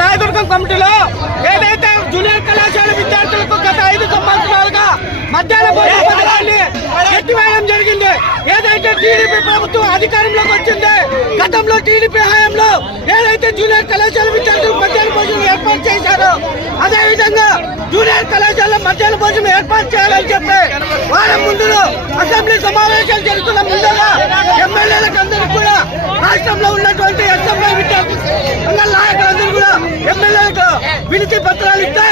రాయదుర్గం కమిటీలో ఏదైతే జూనియర్ కళాశాల విద్యార్థులకు గత 5 సంవత్సరాలుగా మధ్యాహ్న భోజన పథకాన్ని ఎత్తివేయడం జరిగింది. ఏదైతే టీడీపీ ప్రభుత్వం అధికారంలోకి వచ్చింది, గతంలో టీడీపీ హయాంలో ఏదైతే జూనియర్ కళాశాల విద్యార్థులకు మధ్యాహ్న భోజనం ఏర్పాటు చేశారో అదేవిధంగా జూనియర్ కళాశాల మధ్యాహ్న భోజనం ఏర్పాటు చేయాలని చెప్పి వారం ముందు అసెంబ్లీ సమావేశాలు జరుగుతున్న ముందుగా ఎమ్మెల్యేలకు అందరికీ కూడా రాష్ట్రంలో ఉన్నటువంటి అసెంబ్లీ విద్యార్థులు నాయకులందరూ కూడా ఎమ్మెల్యేలకు వినతి పత్రాలు ఇస్తే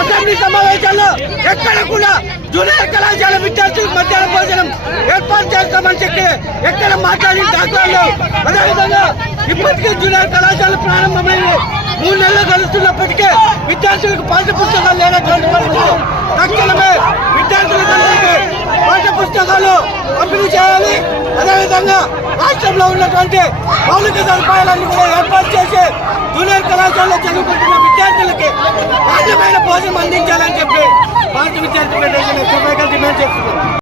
అసెంబ్లీ సమావేశాల్లో ఎక్కడ కూడా జూనియర్ కళాశాల విద్యార్థులకు మధ్యాహ్న భోజనం ఏర్పాటు చేస్తామని చెప్పి ఎక్కడ మాట్లాడిన దాఖలాలు. అదేవిధంగా ఇప్పటికే జూనియర్ కళాశాల ప్రారంభమైంది 3 నెలలు గడుస్తున్నప్పటికీ విద్యార్థులకు పాఠ్య పుస్తకాలు లేనటువంటి పరిస్థితులు. తక్షణమే విద్యార్థులందరికీ పాఠ్య పుస్తకాలు పంపిణీ చేయాలి. అదేవిధంగా రాష్ట్రంలో ఉన్నటువంటి మౌలిక సదుపాయాలన్నీ కూడా ఏర్పాటు చేసి జూనియర్ కళాశాలలో చదువుకుంటున్న విద్యార్థులకి నాణ్యమైన భోజనం అందించాలని చెప్పి భారత విద్యార్థి ఫెడరేషన్ డిమాండ్ చేస్తున్నారు.